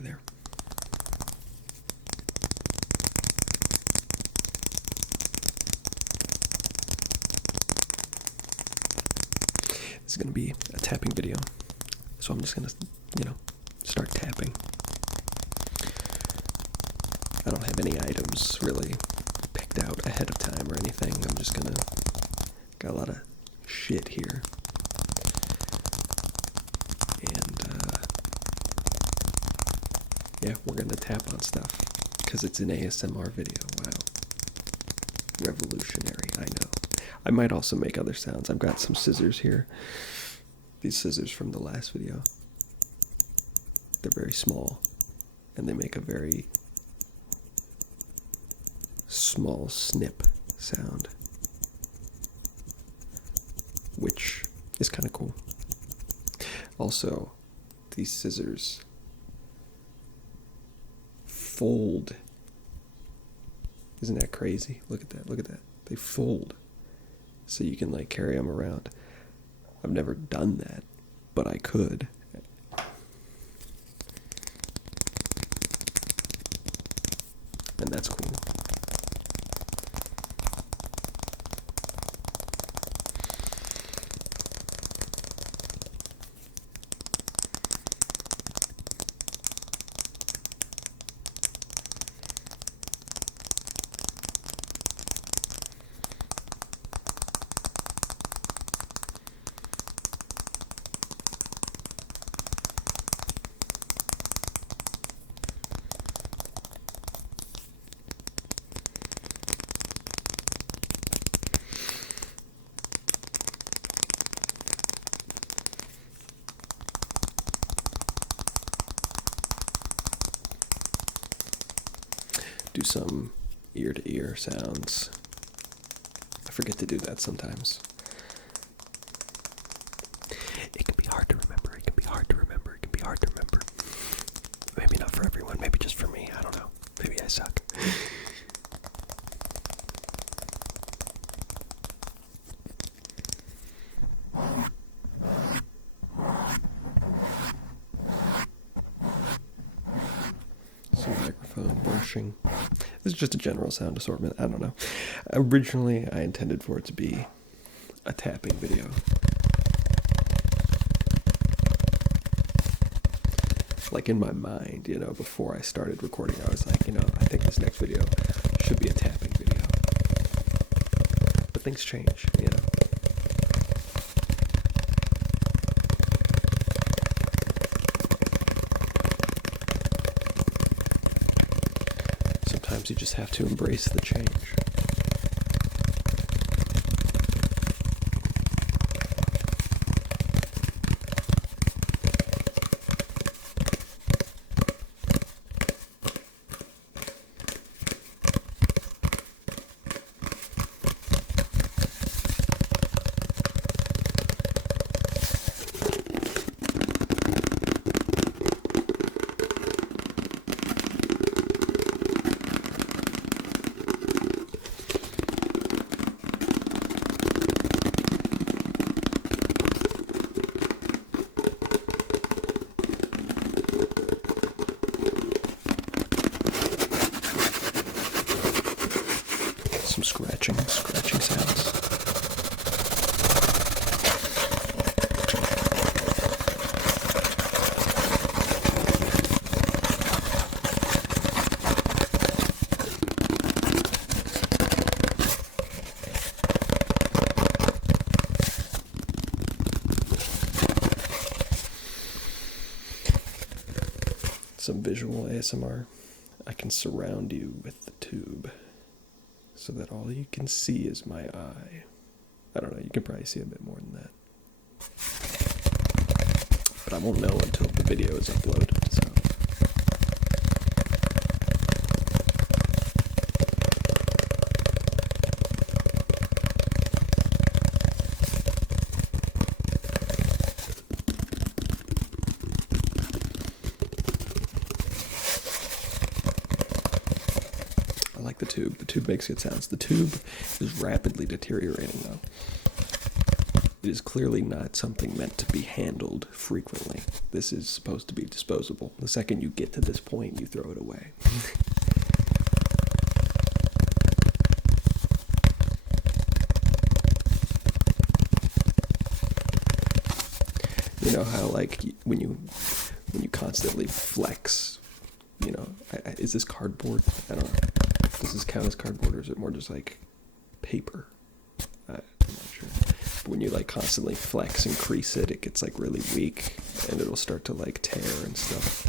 there. This is going to be a tapping video, so I'm just going to, start tapping. I don't have any items really picked out ahead of time or anything. I'm just going to, got a lot of shit here. And, yeah, we're going to tap on stuff, because it's an ASMR video. Wow. Revolutionary, I know. I might also make other sounds. I've got some scissors here. These scissors from the last video. They're very small, and they make a very small snip sound, which is kind of cool. Also, these scissors fold. Isn't that crazy? Look at that, look at that. They fold. So you can carry them around. I've never done that, but I could. And that's cool. Do some ear-to-ear sounds. I forget to do that sometimes. It can be hard to remember. It can be hard to remember. It can be hard to remember. Maybe not for everyone. Maybe just for me. I don't know. Maybe I suck. Some microphone brushing. This is just a general sound assortment. I don't know. Originally, I intended for it to be a tapping video. Like in my mind, before I started recording, I was like, I think this next video should be a tapping video. But things change, Sometimes you just have to embrace the change. Some scratching sounds. Some visual ASMR. I can surround you with the tube, so that all you can see is my eye. I don't know, you can probably see a bit more than that. But I won't know until the video is uploaded, so. I like the tube. The tube makes good sounds. The tube is rapidly deteriorating, though. It is clearly not something meant to be handled frequently. This is supposed to be disposable. The second you get to this point, you throw it away. You know how, like, when you constantly flex, you know, is this cardboard? I don't know. Does this count as cardboard, or is it more just like paper? I'm not sure. But when you like constantly flex and crease it, it gets like really weak, and it'll start to like tear and stuff.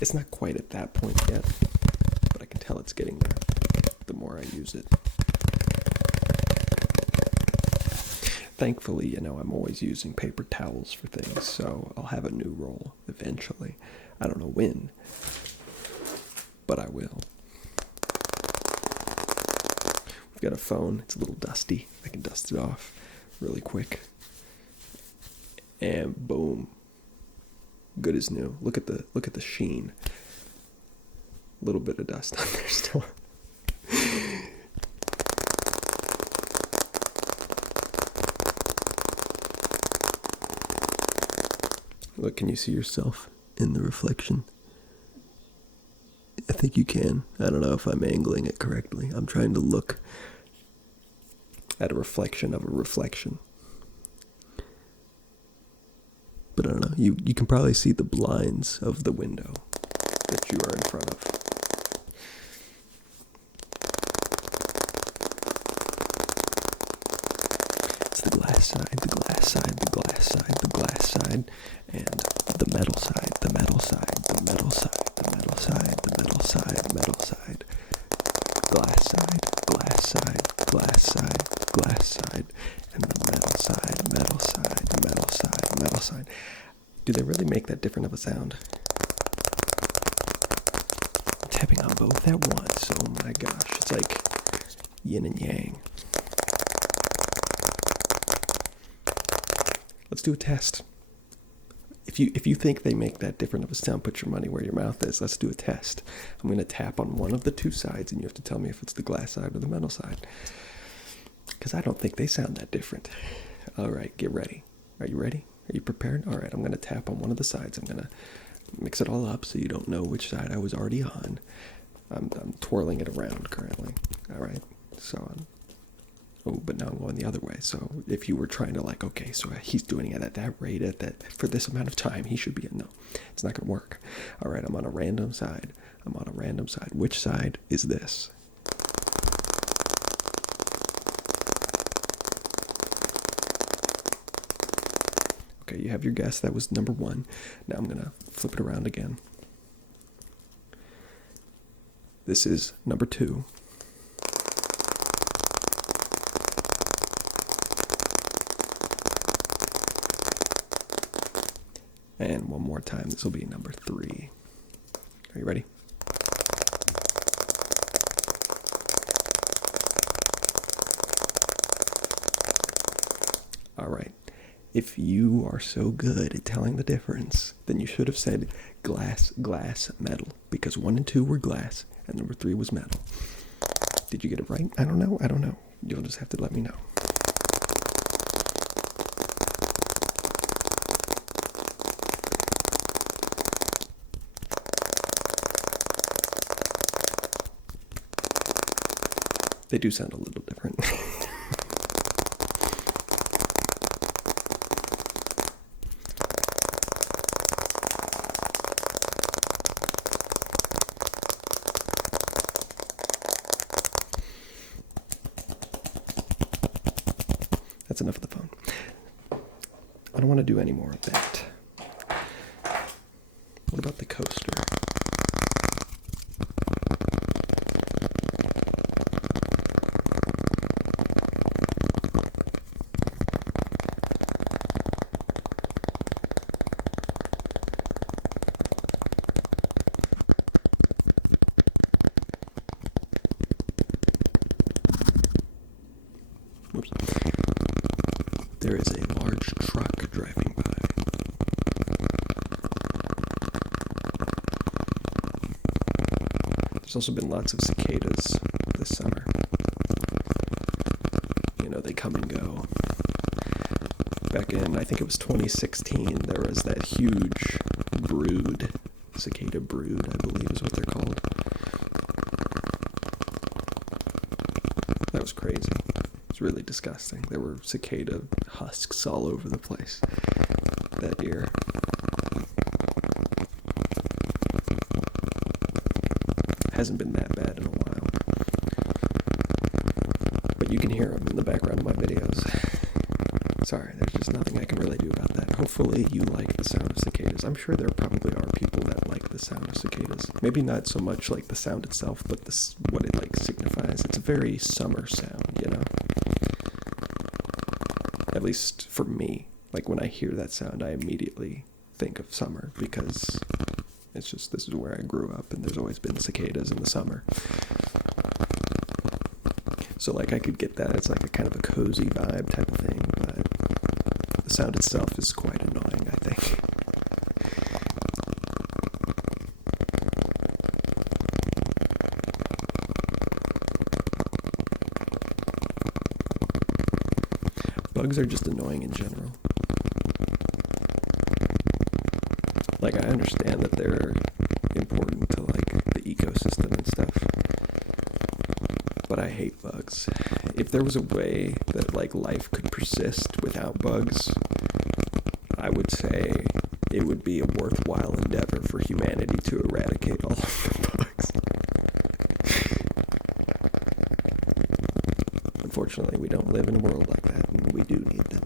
It's not quite at that point yet, but I can tell it's getting there the more I use it. Thankfully, you know, I'm always using paper towels for things, so I'll have a new roll eventually. I don't know when, but I will. We've got a phone. It's a little dusty. I can dust it off really quick. And boom. Good as new. Look at the sheen. A little bit of dust on there still. Look, can you see yourself in the reflection? I think you can. I don't know if I'm angling it correctly. I'm trying to look at a reflection of a reflection. But I don't know. You can probably see the blinds of the window that you are in front of. It's the glass side, the glass side, the glass side, the glass side, and the metal side, the metal side, the metal side, the metal side, the metal side, metal side, glass side, glass side, glass side, glass side, and the metal side, metal side, metal side, metal side. Do they really make that different of a sound? I'm tapping on both at once. Oh my gosh, it's like yin and yang. Let's do a test. If you think they make that different of a sound, put your money where your mouth is. Let's do a test. I'm going to tap on one of the two sides, and you have to tell me if it's the glass side or the metal side. Because I don't think they sound that different. All right, get ready. Are you ready? Are you prepared? All right, I'm going to tap on one of the sides. I'm going to mix it all up so you don't know which side I was already on. I'm twirling it around currently. All right, so oh, but now I'm going the other way. So if you were trying to like, okay, so he's doing it at that rate, for this amount of time, he should be no, it's not going to work. All right, I'm on a random side. I'm on a random side. Which side is this? Okay, you have your guess. That was number one. Now I'm going to flip it around again. This is number two. And one more time, this will be number three. Are you ready? All right. If you are so good at telling the difference, then you should have said glass, glass, metal, because 1 and 2 were glass, and number 3 was metal. Did you get it right? I don't know. You'll just have to let me know. They do sound a little different. That's enough of the phone. I don't want to do any more of that. What about the coaster? Oops. There is a large truck driving by. There's also been lots of cicadas this summer. You know, they come and go. back in, I think it was 2016, there was that huge brood, cicada brood, I believe is what they're called. That was crazy. It was really disgusting. There were cicada husks all over the place that year. Hasn't been that bad in a while. But you can hear them in the background of my videos. Sorry, there's just nothing I can really do about that. Hopefully you like the sound of cicadas. I'm sure there probably are people that like the sound of cicadas. Maybe not so much like the sound itself, but what it like signifies. It's a very summer sound, you know? At least for me. Like when I hear that sound, I immediately think of summer because it's just, this is where I grew up and there's always been cicadas in the summer. So like I could get that. It's like a kind of a cozy vibe type of thing, but the sound itself is quite annoying, I think. Bugs are just annoying in general. Like, I understand that they're important to, like, the ecosystem and stuff, but I hate bugs. If there was a way that, like, life could persist without bugs, I would say it would be a worthwhile endeavor for humanity to eradicate all of the bugs. Unfortunately, we don't live in a world like that, and we do need them.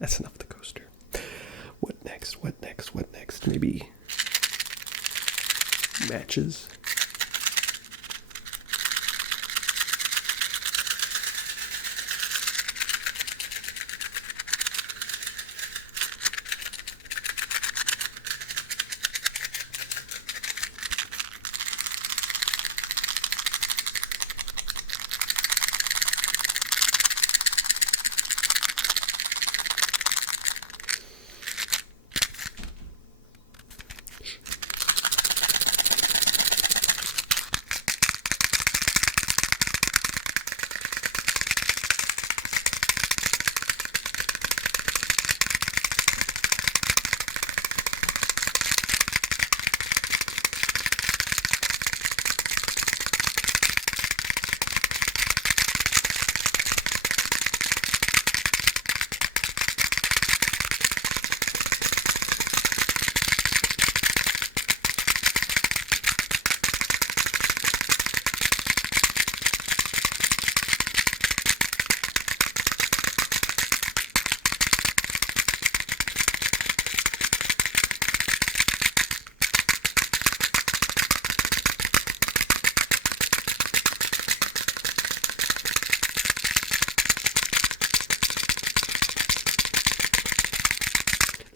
That's enough of the coaster. What next? What next? What next? Maybe matches?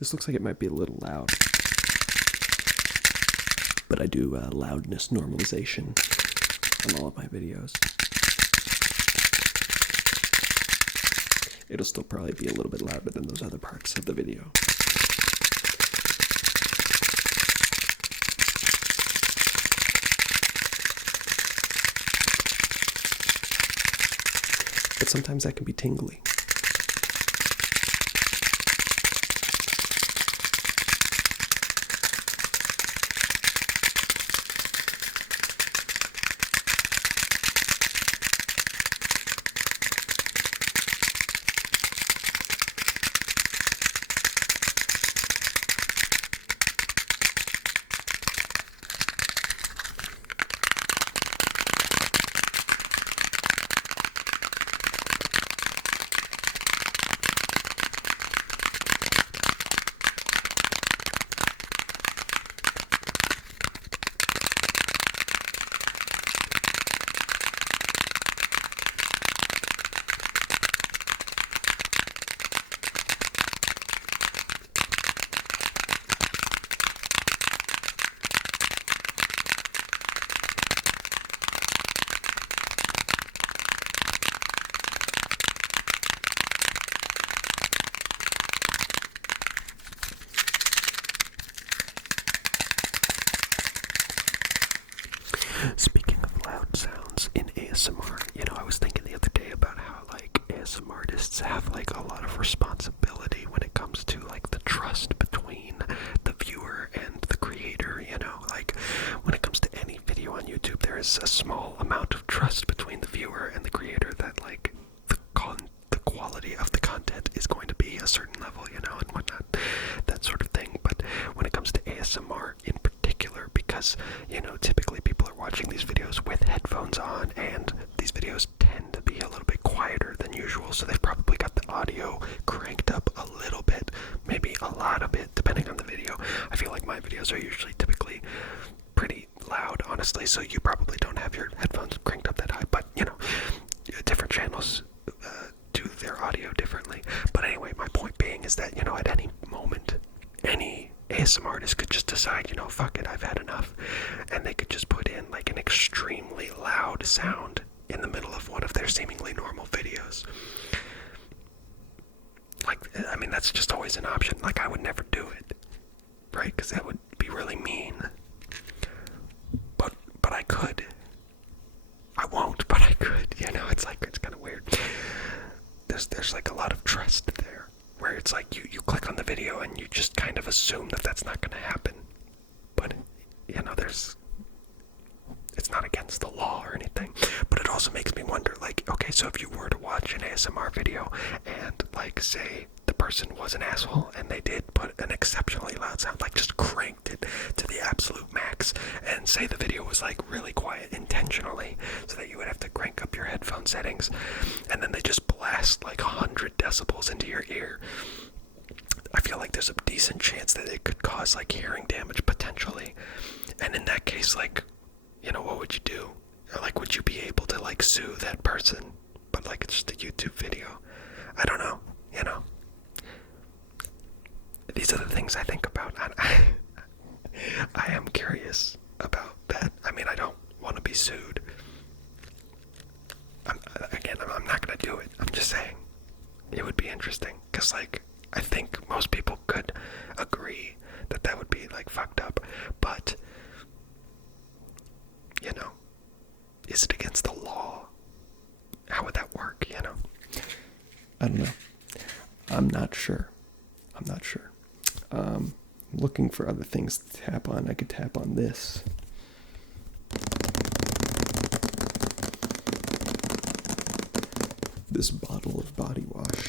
This looks like it might be a little loud, but I do loudness normalization on all of my videos. It'll still probably be a little bit louder than those other parts of the video. But sometimes that can be tingly. Speaking of loud sounds in ASMR, I was thinking the other day about how, ASMR artists have, a lot of responsibility when it comes to, the trust between the viewer and the creator, when it comes to any video on YouTube, there is a small amount of trust between the viewer and the creator that, the quality of the content is going to be a certain level, and whatnot, that sort of thing. But when it comes to ASMR in particular, because, typically people are watching these videos with headphones on, and these videos tend to be a little bit quieter than usual, so they've probably got the audio cranked up a little bit, maybe a lot of it, depending on the video. I feel like my videos are usually typically pretty loud, honestly, so you probably don't have your headphones cranked up that high, but, different channels do their audio differently. But anyway, my point being is that, at any moment, any ASMR artist could just decide, fuck it, I've had enough, and they could just put in an extremely loud sound in the middle of one of their seemingly normal videos. That's just always an option. I would never do it, right? Because that would be really mean. But I could. I won't, but I could. It's kind of weird. There's a lot of trust there, where it's you click on the video and you just kind of assume that that's not going to happen. But, it's not against the law or anything. But it also makes me wonder, okay, so if you were to watch an ASMR video and, say, the person was an asshole and they did put an exceptionally loud sound, just cranked it to the absolute max, and say the video was, really quiet intentionally, so that you would have to crank up your headphone settings, and then they just blast, 100 decibels into your ear, I feel like there's a decent chance that it could cause, hearing damage, potentially. And in that case, what would you do? Or, would you be able to, sue that person? But, it's just a YouTube video. I don't know, These are the things I think about. I am curious about that. I don't want to be sued. I'm not going to do it. I'm just saying. It would be interesting. Because, I think most people could agree that that would be, fucked up. But, is it against the law? How would that work, I don't know. I'm not sure. Looking for other things to tap on. I could tap on this. This bottle of body wash.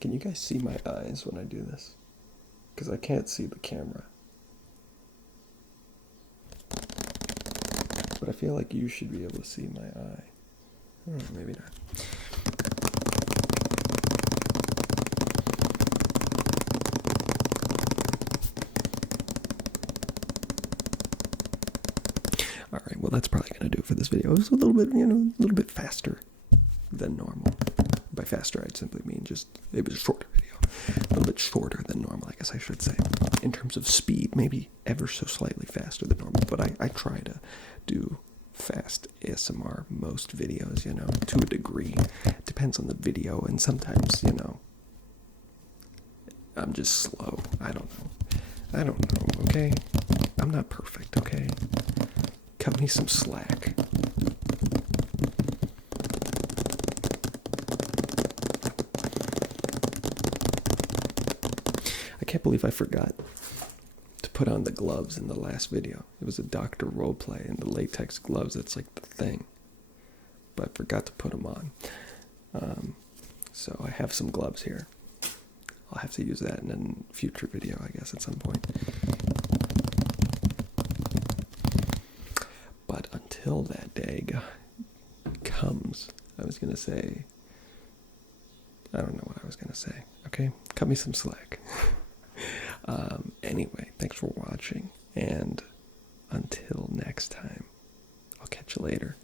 Can you guys see my eyes when I do this? Because I can't see the camera. But I feel like you should be able to see my eye. Maybe not. Alright, well that's probably going to do it for this video. It was a little bit, a little bit faster than normal. By faster, I'd simply mean just, it was a shorter video. A little bit shorter than normal, I guess I should say. In terms of speed, maybe ever so slightly faster than normal. But I try to do fast ASMR most videos, to a degree. Depends on the video, and sometimes, I'm just slow. I don't know, okay? I'm not perfect, okay? Cut me some slack. I can't believe I forgot to put on the gloves in the last video. It was a doctor roleplay, and the latex gloves, that's like the thing. But I forgot to put them on. So I have some gloves here. I'll have to use that in a future video, I guess, at some point. But until that day comes, I was going to say, I don't know what I was going to say, okay? Cut me some slack. Anyway, thanks for watching, and until next time, I'll catch you later.